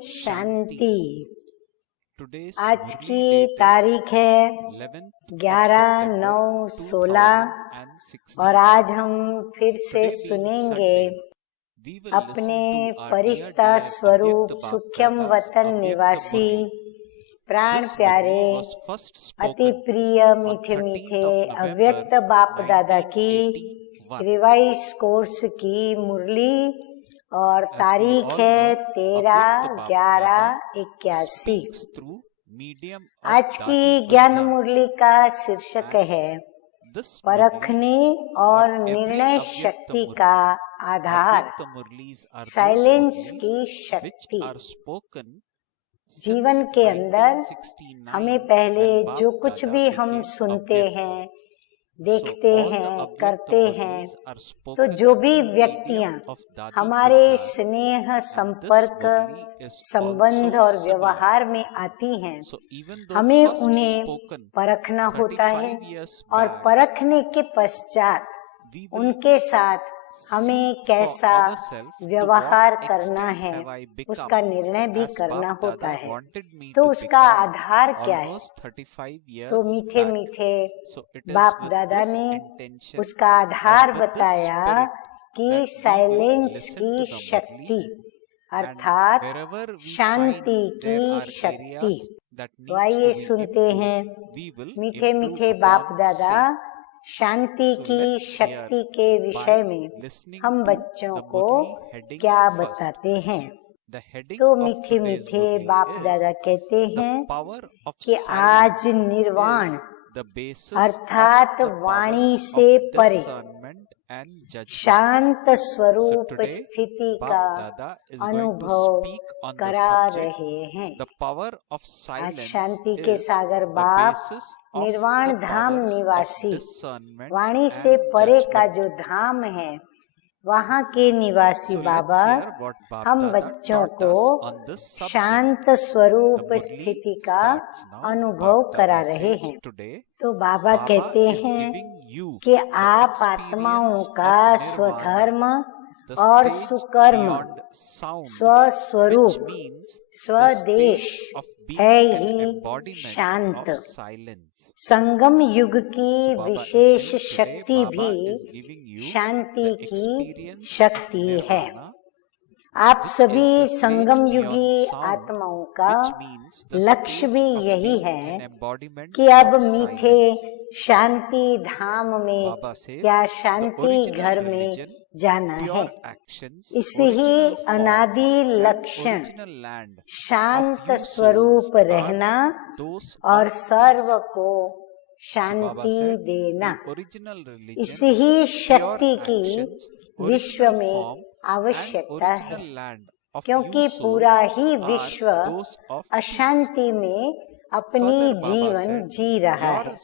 शांति। आज की तारीख है 11/9/16 और आज हम फिर से सुनेंगे अपने फरिश्ता स्वरूप सूक्ष्म वतन निवासी प्राण प्यारे अति प्रिय मीठे मीठे अव्यक्त बाप दादा की रिवाइज कोर्स की मुरली और तारीख है 13/11/81। आज की ज्ञान मुरली का शीर्षक है परखने और निर्णय शक्ति का आधार, साइलेंस की शक्ति। जीवन के अंदर हमें पहले जो कुछ भी हम सुनते हैं, देखते हैं, करते हैं, तो जो भी व्यक्तियां हमारे स्नेह, संपर्क, संबंध और व्यवहार में आती हैं, हमें उन्हें परखना होता है और परखने के पश्चात उनके साथ हमें कैसा व्यवहार करना है उसका निर्णय भी करना होता है। तो उसका आधार क्या है? तो मीठे मीठे बाप दादा ने उसका आधार बताया कि साइलेंस की शक्ति अर्थात शांति की शक्ति। तो आइए सुनते हैं मीठे मीठे बाप दादा शांति की शक्ति के विषय में हम बच्चों को क्या बताते हैं। तो मीठे मीठे बाप दादा कहते हैं कि आज निर्वाण अर्थात वाणी से परे शांत स्वरूप स्थिति का अनुभव करा रहे हैं। आज शांति के सागर बाप निर्वाण धाम निवासी वाणी से परे का जो धाम है वहाँ के निवासी बाबा हम बच्चों को शांत स्वरूप स्थिति का अनुभव करा रहे हैं। तो बाबा कहते हैं कि आप आत्माओं का स्वधर्म और सुकर्म, स्वस्वरूप, स्वदेश है ही शांत। संगम युग की विशेष शक्ति भी शांति की शक्ति है। आप सभी संगम युगी आत्माओं का लक्ष्य भी यही है कि अब मीठे शांति धाम में या शांति घर में जाना है। इस ही अनादि लक्षण शांत स्वरूप रहना और सर्व को शांति देना, इस ही शक्ति की विश्व में आवश्यकता है, क्योंकि पूरा ही विश्व अशांति में अपनी जीवन जी रहा है।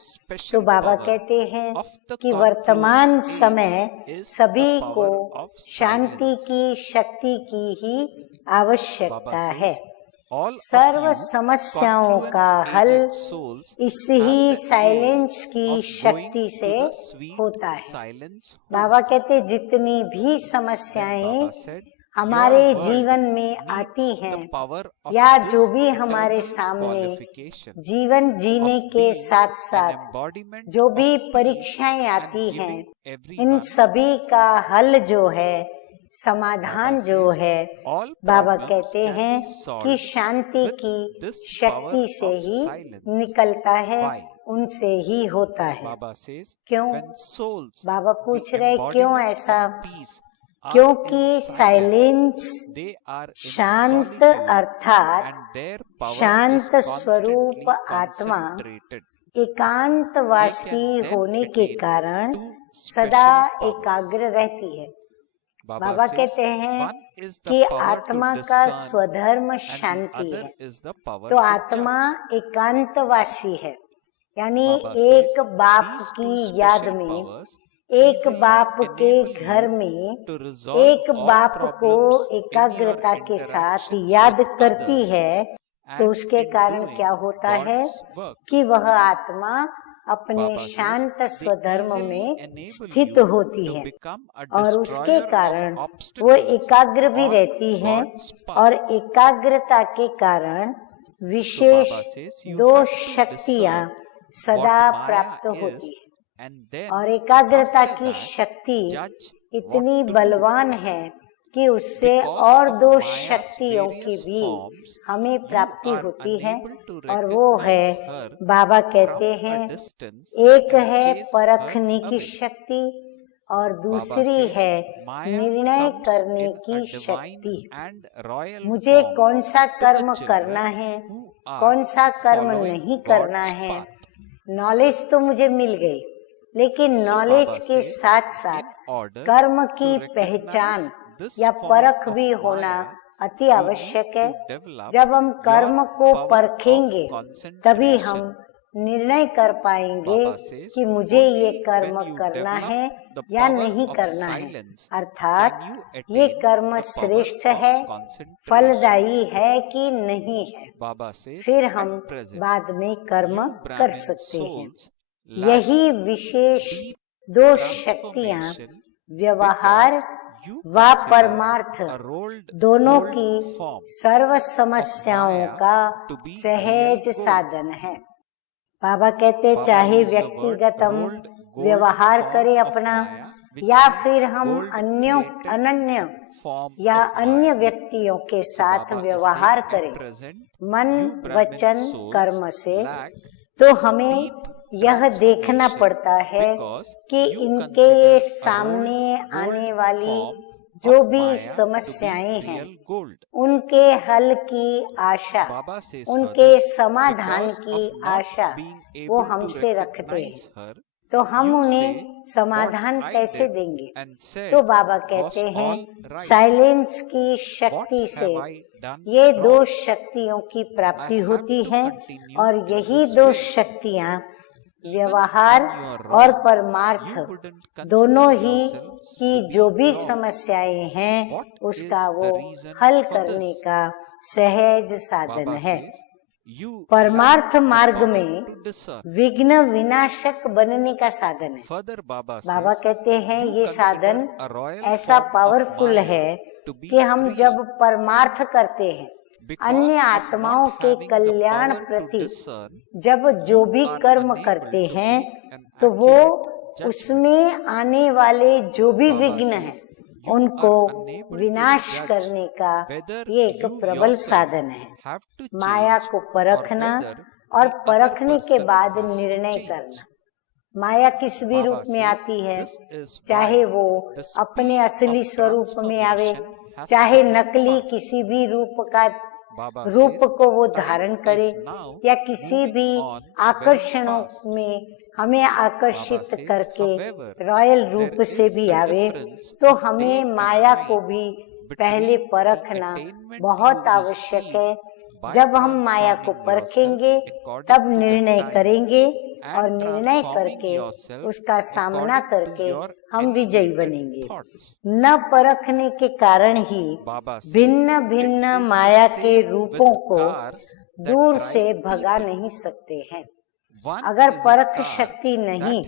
तो बाबा कहते हैं कि वर्तमान समय सभी को शांति की शक्ति की ही आवश्यकता है। सर्व समस्याओं का हल इस ही साइलेंस की शक्ति से होता है। बाबा कहते जितनी भी समस्याएं हमारे जीवन में आती हैं या जो भी हमारे सामने जीवन जीने के साथ साथ जो भी परीक्षाएं आती हैं, इन सभी का हल जो है, समाधान जो है, बाबा कहते हैं कि शांति की शक्ति से ही निकलता है, उनसे ही होता है। क्यों? बाबा पूछ रहे क्यों ऐसा? क्योंकि साइलेंस शांत अर्थात शांत स्वरूप आत्मा एकांतवासी होने के कारण सदा एकाग्र रहती है। बाबा कहते हैं कि आत्मा का स्वधर्म शांति है। तो आत्मा एकांतवासी है, यानी एक बाप की याद में, एक बाप के घर में एक बाप को एकाग्रता के साथ याद करती है। तो उसके कारण क्या होता है कि वह आत्मा अपने शांत स्वधर्म में स्थित होती है और उसके कारण वो एकाग्र भी रहती हैं और एकाग्रता के कारण विशेष 2 शक्तियां सदा प्राप्त होती है। और एकाग्रता की शक्ति इतनी बलवान है कि उससे और 2 शक्तियों की भी हमें प्राप्ति होती है और वो है, बाबा कहते हैं, एक है परखने की शक्ति और दूसरी है निर्णय करने की शक्ति। मुझे कौन सा कर्म करना है, कौन सा कर्म नहीं करना है, नॉलेज तो मुझे मिल गई, लेकिन नॉलेज के साथ साथ कर्म की पहचान या परख भी होना अति आवश्यक है। जब हम कर्म को परखेंगे तभी हम निर्णय कर पाएंगे कि मुझे ये कर्म करना है या नहीं करना है, अर्थात ये कर्म श्रेष्ठ है, फलदायी है कि नहीं है। फिर हम बाद में कर्म कर सकते हैं। यही विशेष 2 शक्तियां व्यवहार व परमार्थ दोनों की सर्व समस्याओं का सहज साधन है। बाबा कहते चाहे व्यक्तिगत हम व्यवहार करें अपना, या फिर हम अनन्य या अन्य व्यक्तियों के साथ व्यवहार करें मन वचन कर्म से, तो हमें यह देखना पड़ता है कि इनके सामने आने वाली जो भी समस्याएं हैं उनके हल की आशा, उनके समाधान की आशा वो हमसे रखते हैं, तो हम उन्हें समाधान कैसे देंगे? तो बाबा कहते हैं साइलेंस की शक्ति से ये 2 शक्तियों की प्राप्ति होती है और यही 2 शक्तियां व्यवहार और परमार्थ दोनों ही की जो भी समस्याएं हैं उसका वो हल करने का सहज साधन है। परमार्थ मार्ग में विघ्न विनाशक बनने का साधन है। बाबा कहते हैं ये साधन ऐसा पावरफुल है कि हम जब परमार्थ करते हैं, अन्य आत्माओं के कल्याण प्रति जब जो भी कर्म करते हैं, तो वो उसमें आने वाले जो भी विघ्न हैं उनको विनाश करने का ये एक प्रबल साधन है। माया को परखना और परखने के बाद निर्णय करना। माया किस भी रूप में आती है, चाहे वो अपने असली स्वरूप में आवे, चाहे नकली किसी भी रूप को वो धारण करे, या किसी भी आकर्षणों में हमें आकर्षित करके रॉयल रूप से भी आवे, तो हमें माया को भी पहले परखना बहुत आवश्यक है। जब हम माया को परखेंगे तब निर्णय करेंगे और निर्णय करके उसका सामना करके हम विजयी बनेंगे। न परखने के कारण ही भिन्न भिन्न माया के रूपों को दूर से भगा नहीं सकते हैं। अगर परख शक्ति नहीं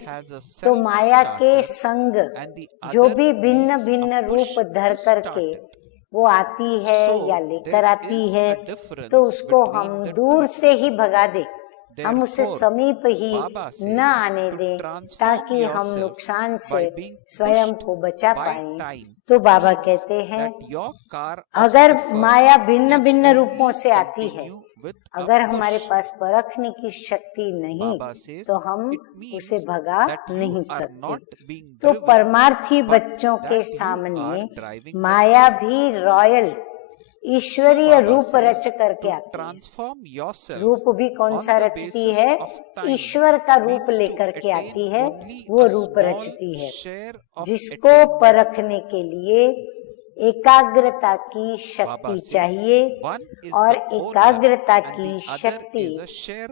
तो माया के संग जो भी भिन्न भिन्न रूप धर करके वो आती है या लेकर आती है, तो उसको हम दूर से ही भगा दें, हम उसे समीप ही न आने दें, ताकि हम नुकसान से स्वयं को बचा पाएं। तो बाबा कहते हैं अगर माया भिन्न भिन्न रूपों से आती है, अगर हमारे पास परखने की शक्ति नहीं तो हम उसे भगा नहीं सकते। तो परमार्थी बच्चों के सामने माया भी रॉयल ईश्वरीय रूप रच करके आती है। रूप भी कौन सा रचती है? ईश्वर का रूप लेकर के आती है, वो रूप रचती है। जिसको परखने के लिए एकाग्रता की शक्ति चाहिए और एकाग्रता की शक्ति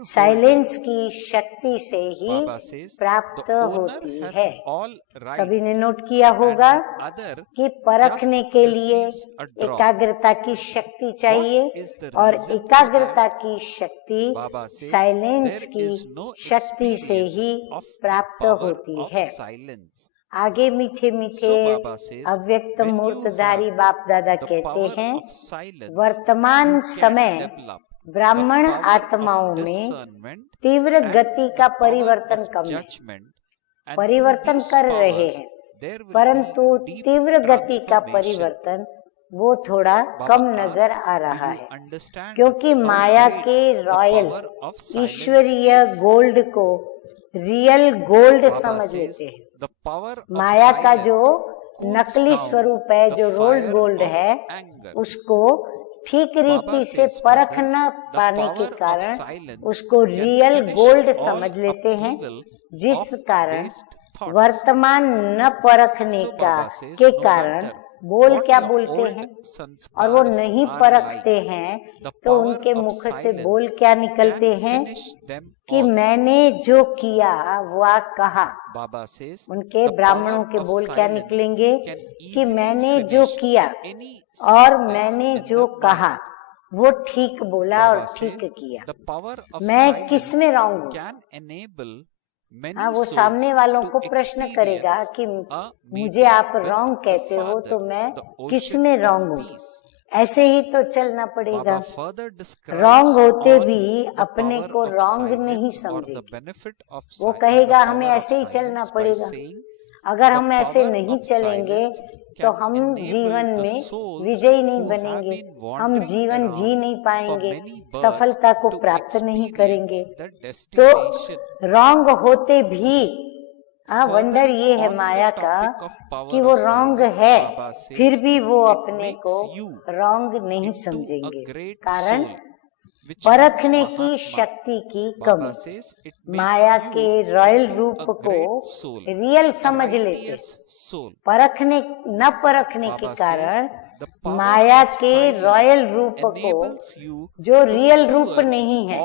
साइलेंस की शक्ति से ही प्राप्त होती है। सभी ने नोट किया होगा कि परखने के लिए एकाग्रता की शक्ति चाहिए और एकाग्रता की शक्ति साइलेंस की शक्ति से ही प्राप्त होती है। आगे मीठे मीठे अव्यक्त मूर्तधारी बाप दादा कहते हैं, वर्तमान समय ब्राह्मण आत्माओं में तीव्र गति का परिवर्तन कम है। परिवर्तन कर रहे हैं, परंतु तीव्र गति का परिवर्तन वो थोड़ा कम नजर आ रहा है, क्योंकि माया के रॉयल ईश्वरीय गोल्ड को रियल गोल्ड समझ लेते हैं। माया का जो नकली स्वरूप है, जो रोल्ड गोल्ड है, उसको ठीक रीति से परख न पाने के कारण उसको रियल गोल्ड समझ लेते हैं, जिस कारण वर्तमान न परखने के कारण बोल क्या बोलते हैं और वो नहीं परखते हैं तो उनके मुख से बोल क्या निकलते हैं कि मैंने जो किया वह कहा। उनके ब्राह्मणों के बोल क्या निकलेंगे कि मैंने जो किया और मैंने जो कहा वो ठीक बोला और ठीक किया। मैं किस में रॉन्ग हूँ? हाँ, वो सामने वालों को प्रश्न करेगा कि मुझे आप रॉन्ग कहते हो तो मैं किस में रॉन्ग हूँ? ऐसे ही तो चलना पड़ेगा। रॉन्ग होते भी अपने को रॉन्ग नहीं समझेंगे। वो कहेगा हमें ऐसे ही चलना पड़ेगा। अगर हम ऐसे नहीं चलेंगे तो हम जीवन में विजयी नहीं बनेंगे, हम जीवन जी नहीं पाएंगे, सफलता को प्राप्त नहीं करेंगे। तो रॉन्ग होते भी वंडर ये है माया का कि वो रॉन्ग है, फिर भी वो अपने को रॉन्ग नहीं समझेंगे, कारण परखने की शक्ति की कमी। माया के रॉयल रूप को रियल समझ लेते, परखने न परखने के कारण माया के रॉयल रूप को, जो रियल रूप नहीं है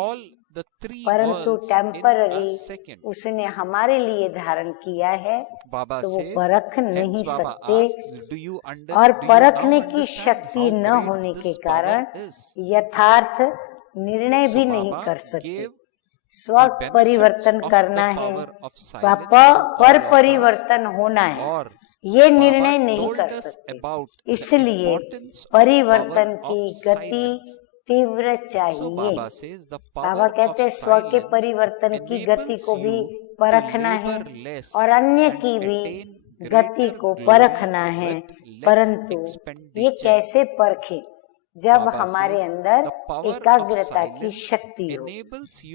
परंतु टेम्पररी उसने हमारे लिए धारण किया है, तो वो परख नहीं सकते और परखने की शक्ति न होने के कारण यथार्थ निर्णय भी नहीं कर सकते। स्व परिवर्तन करना है, पर परिवर्तन होना है, ये निर्णय नहीं कर सकते। इसलिए परिवर्तन की गति तीव्र चाहिए। बाबा कहते हैं स्व के परिवर्तन की गति को भी परखना है और अन्य की भी गति को परखना है, परंतु ये कैसे परखे? जब हमारे अंदर एकाग्रता की शक्ति हो।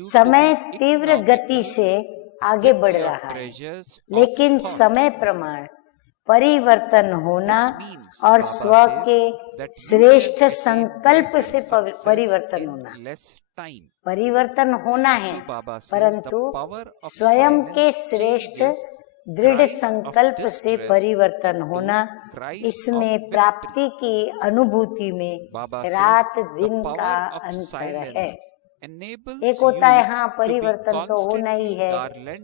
समय तीव्र गति से आगे बढ़ रहा है, लेकिन समय प्रमाण परिवर्तन होना और स्व के श्रेष्ठ संकल्प से परिवर्तन होना, परिवर्तन होना है, परंतु स्वयं के श्रेष्ठ दृढ़ संकल्प से परिवर्तन होना। इसमें प्राप्ति की अनुभूति में रात दिन का अंतर है। एक होता है हाँ परिवर्तन तो होना ही है,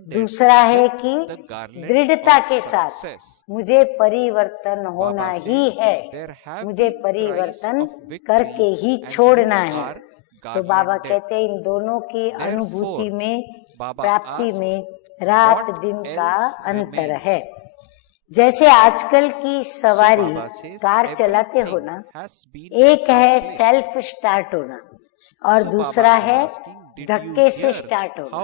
दूसरा है कि दृढ़ता के साथ मुझे परिवर्तन होना ही है, मुझे परिवर्तन करके ही छोड़ना है। तो बाबा कहते हैं इन दोनों की अनुभूति में, प्राप्ति में रात दिन का अंतर है। जैसे आजकल की सवारी कार चलाते हो ना, एक है सेल्फ स्टार्ट होना और दूसरा है धक्के से स्टार्ट होना।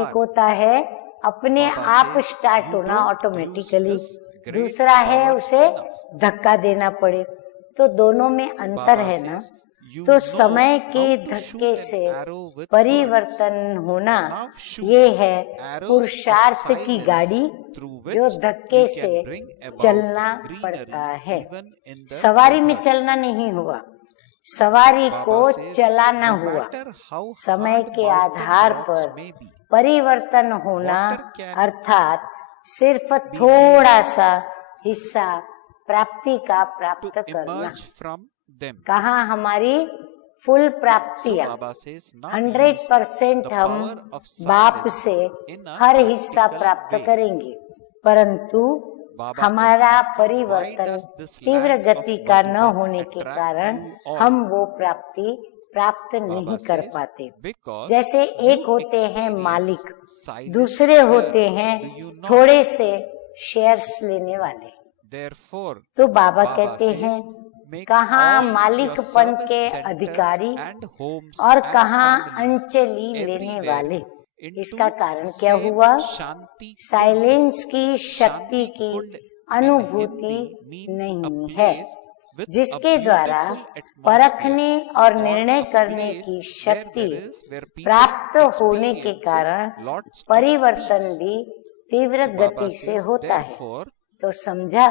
एक होता है अपने आप स्टार्ट होना ऑटोमेटिकली, दूसरा है उसे धक्का देना पड़े। तो दोनों में अंतर है ना। तो समय के धक्के से परिवर्तन होना ये है पुरुषार्थ की गाड़ी जो धक्के से चलना पड़ता है। सवारी में चलना नहीं हुआ, सवारी को चलाना हुआ। समय के आधार पर परिवर्तन होना अर्थात सिर्फ थोड़ा सा हिस्सा प्राप्ति का प्राप्त करना। कहाँ हमारी फुल प्राप्तियां, 100% हम बाप से हर हिस्सा प्राप्त करेंगे, परंतु हमारा परिवर्तन तीव्र गति का न होने के कारण हम वो प्राप्ति प्राप्त नहीं कर पाते। जैसे एक होते हैं मालिक, दूसरे होते हैं थोड़े से शेयर्स लेने वाले। तो बाबा कहते हैं कहाँ मालिकपन के अधिकारी और कहाँ अंचली लेने वाले। इसका कारण क्या हुआ? साइलेंस की शक्ति की अनुभूति नहीं है, जिसके द्वारा परखने और निर्णय करने की शक्ति प्राप्त होने के कारण परिवर्तन भी तीव्र गति से होता है। तो समझा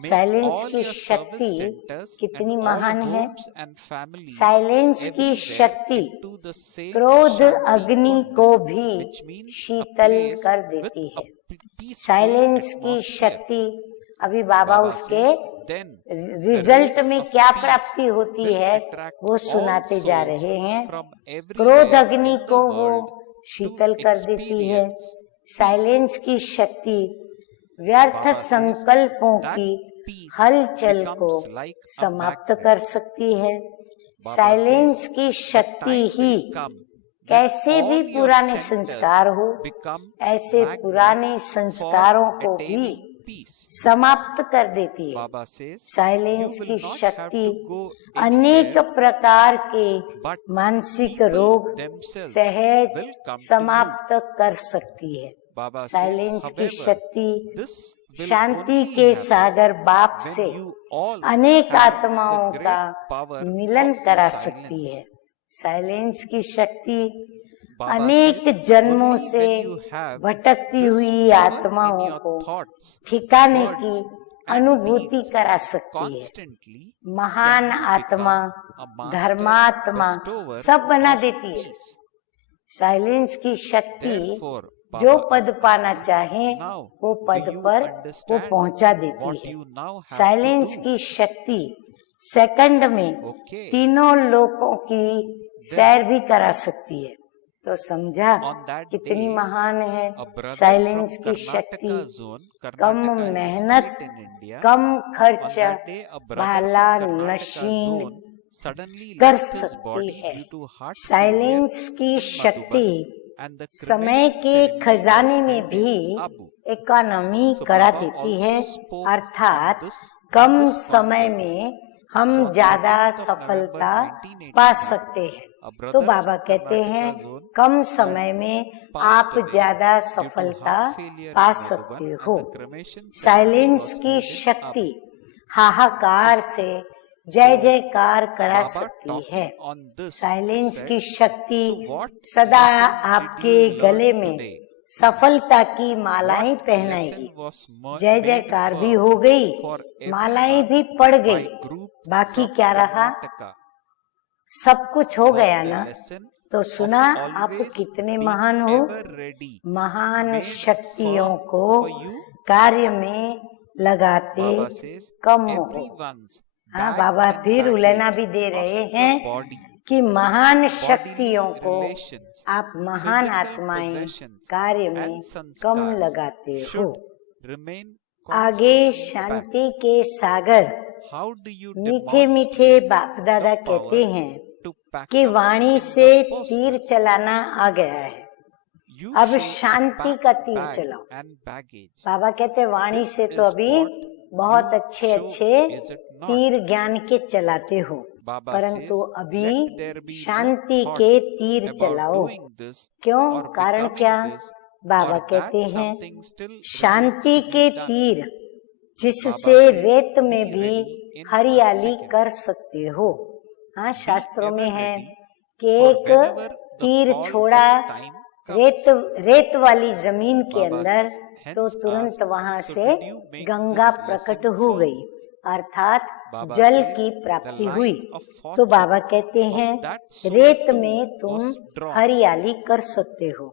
साइलेंस की शक्ति कितनी महान है। साइलेंस की शक्ति क्रोध अग्नि को भी शीतल कर देती है। साइलेंस की शक्ति, अभी बाबा उसके रिजल्ट में क्या प्राप्ति होती है वो सुनाते जा रहे हैं। क्रोध अग्नि को वो शीतल कर देती है। साइलेंस की शक्ति व्यर्थ संकल्पों की हलचल को समाप्त कर सकती है। साइलेंस की शक्ति ही कैसे भी पुराने संस्कार हो, ऐसे पुराने संस्कारों को भी समाप्त कर देती है। साइलेंस की शक्ति अनेक प्रकार के मानसिक रोग सहज समाप्त कर सकती है। साइलेंस की शक्ति शांति के सागर बाप से अनेक आत्माओं का मिलन करा सकती है। साइलेंस की शक्ति अनेक जन्मों से भटकती हुई आत्माओं को ठिकाने की अनुभूति करा सकती है। महान आत्मा, धर्मात्मा सब बना देती है। साइलेंस की शक्ति जो पद पाना चाहे वो पद पर वो पहुंचा देती है। साइलेंस की शक्ति सेकंड में तीनों लोकों की सैर भी करा सकती है। तो समझा कितनी महान है साइलेंस की शक्ति। कम मेहनत, कम खर्च वाला मशीन कर सकती है। साइलेंस की शक्ति समय के खजाने में भी इकोनॉमी करा देती है, अर्थात कम समय में हम ज्यादा सफलता पा सकते हैं। तो बाबा कहते हैं कम समय में आप ज्यादा सफलता पा सकते हो। साइलेंस की शक्ति हाहाकार से जय जयकार करा सकती है। साइलेंस की शक्ति सदा आपके गले में सफलता की मालाएं पहनाएगी। जय जयकार भी हो गई, मालाएं भी पड़ गई, बाकी क्या रहा? सब कुछ हो गया ना। तो सुना आप कितने महान हो। महान शक्तियों को कार्य में लगाते कम हो। हाँ, बाबा फिर उलेना भी दे रहे हैं कि महान शक्तियों को आप महान आत्माएं कार्य में कम लगाते हो। आगे शांति के सागर मीठे मीठे बाप दादा कहते हैं कि वाणी से तीर चलाना आ गया है, अब शांति का तीर चलाओ। बाबा कहते वाणी से तो अभी बहुत अच्छे अच्छे तीर ज्ञान के चलाते हो, परंतु अभी शांति के तीर चलाओ। क्यों? कारण क्या? बाबा कहते हैं शांति के तीर जिससे रेत में भी हरियाली कर सकते हो। हाँ, शास्त्रों में है कि एक तीर छोड़ा रेत वाली जमीन के अंदर तो तुरंत वहां से गंगा प्रकट हो गई, अर्थात जल की प्राप्ति हुई। तो बाबा कहते हैं रेत में तुम हरियाली कर सकते हो।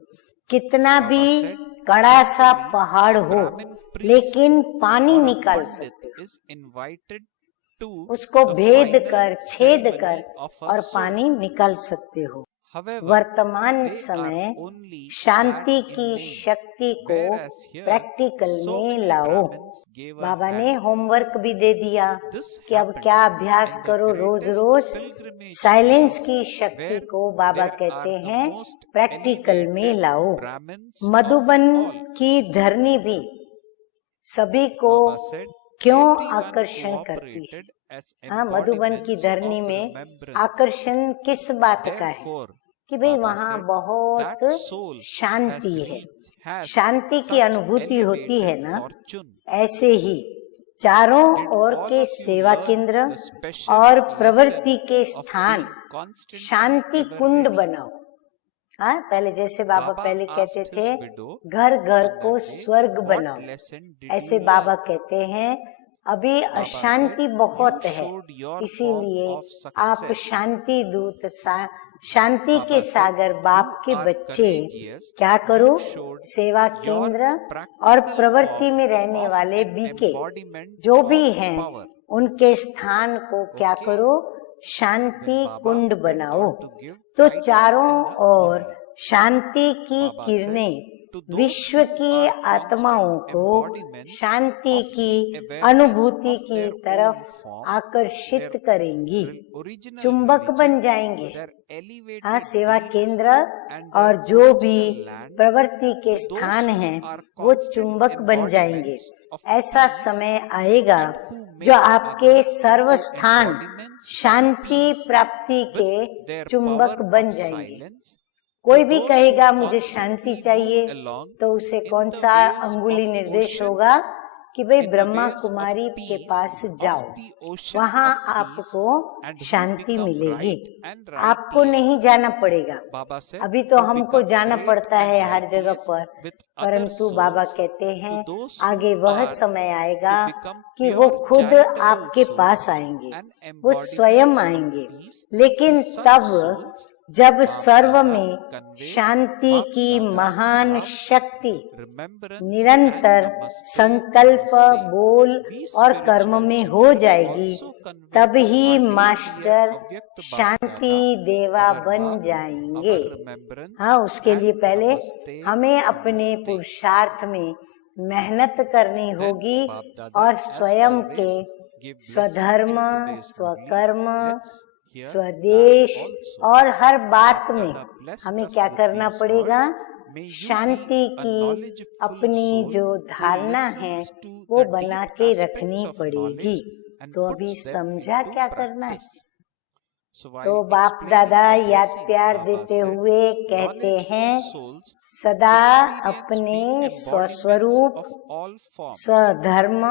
कितना भी कड़ा सा पहाड़ हो लेकिन पानी निकाल सकते हो। उसको भेद कर, छेद कर और पानी निकाल सकते हो। वर्तमान समय शांति की शक्ति को प्रैक्टिकल में लाओ। बाबा ने होमवर्क भी दे दिया कि अब क्या अभ्यास करो, रोज रोज साइलेंस की शक्ति को बाबा कहते हैं प्रैक्टिकल में लाओ। मधुबन की धरनी भी सभी को क्यों आकर्षण करती है? हाँ, मधुबन की धरनी में आकर्षण किस बात का है? कि भाई वहाँ बहुत शांति है, शांति की अनुभूति होती है ना। ऐसे ही चारों ओर के सेवा केंद्र और प्रवृत्ति के स्थान शांति कुंड बनाओ। हाँ, पहले जैसे बाबा पहले कहते थे घर घर को स्वर्ग बनाओ, ऐसे बाबा कहते हैं अभी अशांति बहुत है, इसीलिए आप शांति दूत, शांति के सागर बाप के बच्चे क्या करो, सेवा केंद्र और प्रवृत्ति में रहने वाले बीके जो भी हैं उनके स्थान को क्या करो, शांति कुंड बनाओ। तो चारों ओर शांति की किरणें विश्व की आत्माओं को शांति की अनुभूति की तरफ आकर्षित करेंगी, चुंबक बन जाएंगे। हाँ, सेवा केंद्र और जो भी प्रवृत्ति के स्थान हैं वो चुंबक बन जाएंगे। ऐसा समय आएगा जो आपके सर्व स्थान शांति प्राप्ति के चुंबक बन जाएंगे। कोई भी कहेगा मुझे शांति चाहिए तो उसे कौन सा अंगुली निर्देश होगा कि भाई ब्रह्मा कुमारी के पास जाओ, वहाँ आपको शांति मिलेगी। आपको नहीं जाना पड़ेगा। अभी तो हमको जाना पड़ता है हर जगह पर, परंतु बाबा कहते हैं आगे वह समय आएगा कि वो खुद आपके पास आएंगे, वो स्वयं आएंगे। लेकिन तब जब सर्व में शांति की महान शक्ति निरंतर संकल्प, बोल और कर्म में हो जाएगी, तब ही मास्टर शांति देवा बन जाएंगे। हाँ, उसके लिए पहले हमें अपने पुरुषार्थ में मेहनत करनी होगी और स्वयं के स्वधर्म, स्वकर्म, स्वदेश और हर बात में हमें क्या करना पड़ेगा, शांति की अपनी जो धारणा है वो बना के रखनी पड़ेगी। तो अभी समझा क्या करना है? तो बाप दादा याद प्यार देते हुए कहते हैं सदा अपने स्वस्वरूप, स्वधर्म,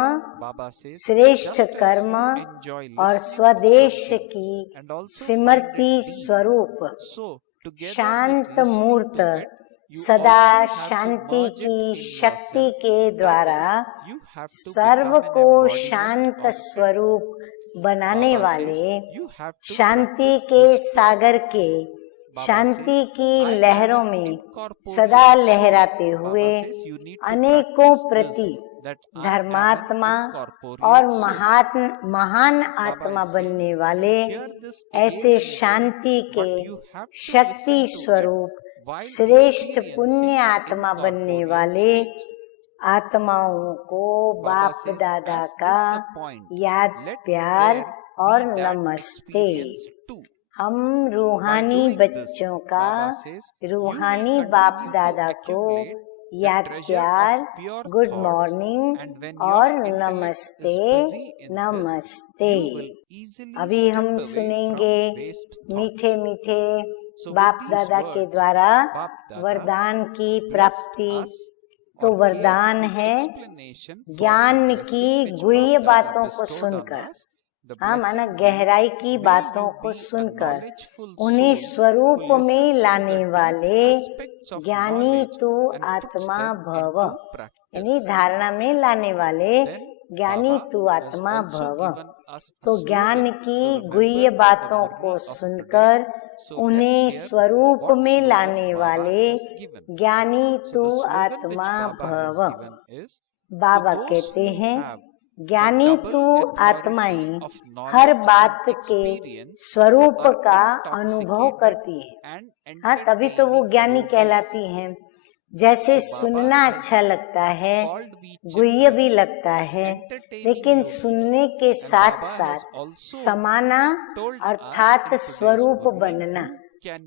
श्रेष्ठ कर्म और स्वदेश की स्मृति स्वरूप शांत मूर्त सदा शांति की शक्ति के द्वारा सर्व को शांत स्वरूप बनाने वाले शांति के सागर के शांति की लहरों में सदा लहराते हुए अनेकों प्रति धर्मात्मा और महान आत्मा बनने वाले ऐसे शांति के शक्ति स्वरूप श्रेष्ठ पुण्य आत्मा बनने वाले आत्माओं को बाप दादा का याद प्यार और नमस्ते। हम रूहानी बच्चों का रूहानी बाप दादा को याद प्यार, गुड मॉर्निंग और नमस्ते नमस्ते। अभी हम सुनेंगे मीठे मीठे बाप दादा के द्वारा वरदान की प्राप्ति। तो वरदान है ज्ञान की गुह्य बातों को सुनकर, हाँ माना गहराई की बातों को सुनकर उन्हें स्वरूप में लाने वाले ज्ञानी तू आत्मा भव, यानी धारणा में लाने वाले ज्ञानी तू आत्मा भव। तो ज्ञान की गुह्य बातों को सुनकर उन्हें स्वरूप में लाने वाले ज्ञानी तू आत्मा भव। बाबा कहते हैं ज्ञानी तो आत्माएं हर बात के स्वरूप का अनुभव करती है। हाँ, तभी तो वो ज्ञानी कहलाती हैं। जैसे सुनना अच्छा लगता है, गुह्य भी लगता है, लेकिन सुनने के साथ साथ समाना अर्थात स्वरूप बनना,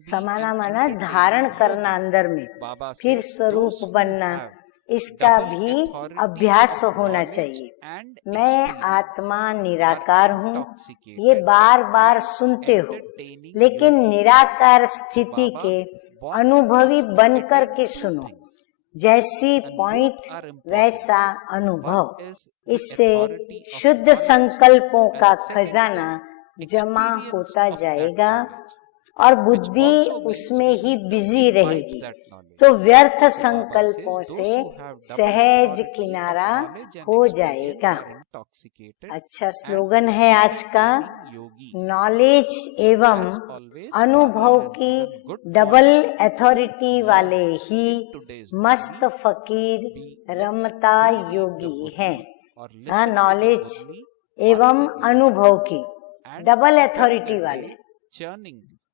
समाना माना धारण करना अंदर में, फिर स्वरूप बनना, इसका भी अभ्यास होना चाहिए। मैं आत्मा निराकार हूँ, ये बार बार सुनते हो, लेकिन निराकार स्थिति के अनुभवी बनकर के सुनो। जैसी पॉइंट वैसा अनुभव, इससे शुद्ध संकल्पों का खजाना जमा होता जाएगा और बुद्धि उसमें ही बिजी रहेगी, तो व्यर्थ संकल्पों से सहज किनारा हो जाएगा। अच्छा स्लोगन है आज का, नॉलेज एवं अनुभव की डबल अथॉरिटी वाले ही मस्त फकीर रमता योगी हैं। हाँ, नॉलेज एवं अनुभव की डबल अथॉरिटी वाले,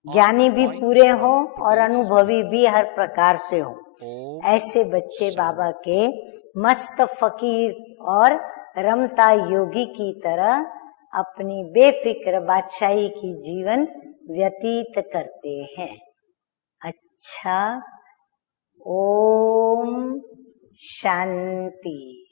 ज्ञानी भी पूरे हो और अनुभवी भी हर प्रकार से हो, ऐसे बच्चे बाबा के मस्त फकीर और रमता योगी की तरह अपनी बेफिक्र बादशाही की जीवन व्यतीत करते हैं। अच्छा, ओम शांति।